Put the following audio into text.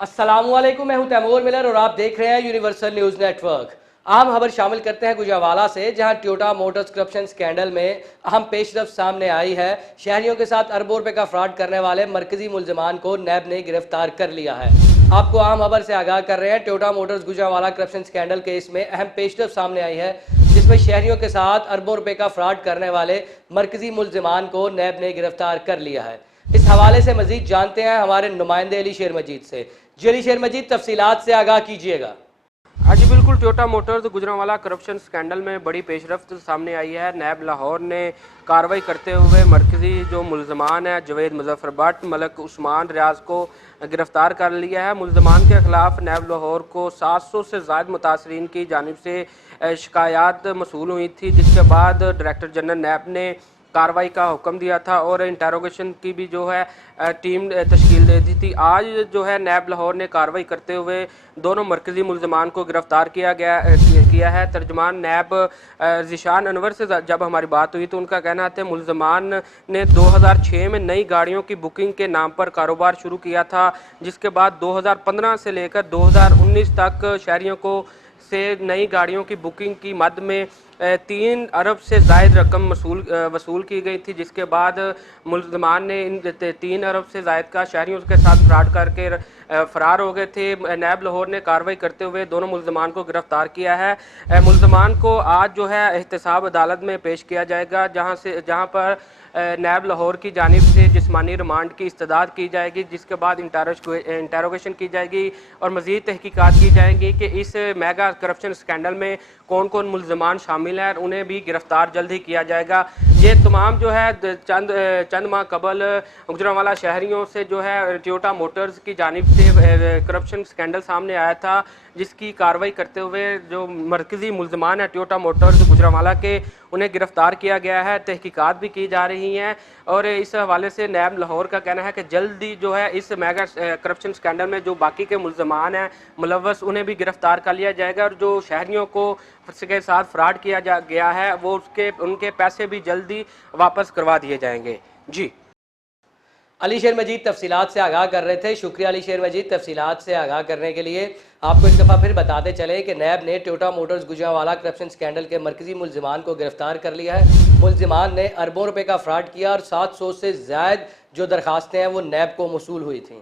السلام علیکم، میں ہوں تیمور ملر اور آپ دیکھ رہے ہیں یونیورسل نیوز نیٹ ورک۔ اہم خبر شامل کرتے ہیں گجرانوالہ سے، جہاں ٹیوٹا موٹرز کرپشن اسکینڈل میں اہم پیش رفت سامنے آئی ہے۔ شہریوں کے ساتھ اربوں روپے کا فراڈ کرنے والے مرکزی ملزمان کو نیب نے گرفتار کر لیا ہے۔ آپ کو اہم خبر سے آگاہ کر رہے ہیں۔ Toyota Motors Gujranwala corruption scandal case میں اہم پیش رفت سامنے آئی ہے، جس میں شہریوں کے ساتھ اربوں روپے کا فراڈ کرنے والے مرکزی ملزمان کو نیب نے گرفتار کر لیا ہے۔ اس حوالے سے مزید جانتے ہیں ہمارے نمائندے علی شیر مجید سے۔ جی علی شیر مجید، تفصیلات سے آگاہ کیجیے گا۔ جی بالکل، Toyota Motors Gujranwala corruption scandal میں بڑی پیش رفت سامنے آئی ہے۔ نیب لاہور نے کارروائی کرتے ہوئے مرکزی جو ملزمان ہیں جاوید، مظفر بٹ، ملک، عثمان، ریاض کو گرفتار کر لیا ہے۔ ملزمان کے خلاف نیب لاہور کو 700 سے زائد متاثرین کی جانب سے شکایات موصول ہوئی تھی، جس کے بعد ڈائریکٹر جنرل نیب نے کارروائی کا حکم دیا تھا اور انٹروگیشن کی بھی جو ہے ٹیم تشکیل دے دی تھی۔ آج جو ہے نیب لاہور نے کارروائی کرتے ہوئے دونوں مرکزی ملزمان کو گرفتار کیا ہے۔ ترجمان نیب ذیشان انور سے جب ہماری بات ہوئی تو ان کا کہنا تھا ملزمان نے 2006 میں نئی گاڑیوں کی بکنگ کے نام پر کاروبار شروع کیا تھا، جس کے بعد 2015 سے لے کر 2019 تک شہریوں کو سے نئی گاڑیوں کی بکنگ کی مد میں 3 ارب سے زائد رقم وصول کی گئی تھی، جس کے بعد ملزمان نے ان 3 ارب سے زائد کا شہریوں کے ساتھ فراڈ کر کے فرار ہو گئے تھے۔ نیب لاہور نے کارروائی کرتے ہوئے دونوں ملزمان کو گرفتار کیا ہے۔ ملزمان کو آج جو ہے احتساب عدالت میں پیش کیا جائے گا، جہاں پر نیب لاہور کی جانب سے جسمانی ریمانڈ کی استدعا کی جائے گی، جس کے بعد انٹروگیشن کی جائے گی اور مزید تحقیقات کی جائیں گی کہ اس میگا کرپشن اسکینڈل میں کون کون ملزمان شامل ہیں، انہیں بھی گرفتار جلد ہی کیا جائے گا۔ یہ تمام جو ہے چند ماہ قبل گجرانوالہ شہریوں سے جو ہے ٹیوٹا موٹرز کی جانب سے کرپشن اسکینڈل سامنے آیا تھا، جس کی کارروائی کرتے ہوئے جو مرکزی ملزمان ہیں ٹیوٹا موٹرز گجرانوالہ کے، انہیں گرفتار کیا گیا ہے۔ تحقیقات بھی کی جا رہی ہیں اور اس حوالے سے نیب لاہور کا کہنا ہے کہ جلد ہی جو ہے اس میگا کرپشن اسکینڈل میں جو باقی کے ملزمان ہیں ملوث، انہیں بھی گرفتار کر لیا جائے گا اور جو شہریوں کو کے ساتھ فراڈ کیا گیا ہے وہ ان کے پیسے بھی جلدی واپس کروا دیے جائیں گے۔ جی علی شیر مجید تفصیلات سے آگاہ کر رہے تھے، شکریہ علی شیر مجید تفصیلات سے آگاہ کرنے کے لیے۔ آپ کو ایک دفعہ پھر بتاتے چلے کہ نیب نے Toyota Motors Gujranwala corruption scandal کے مرکزی ملزمان کو گرفتار کر لیا ہے۔ ملزمان نے اربوں روپے کا فراڈ کیا اور 700 سے زائد جو درخواستیں ہیں وہ نیب کو موصول ہوئی تھیں۔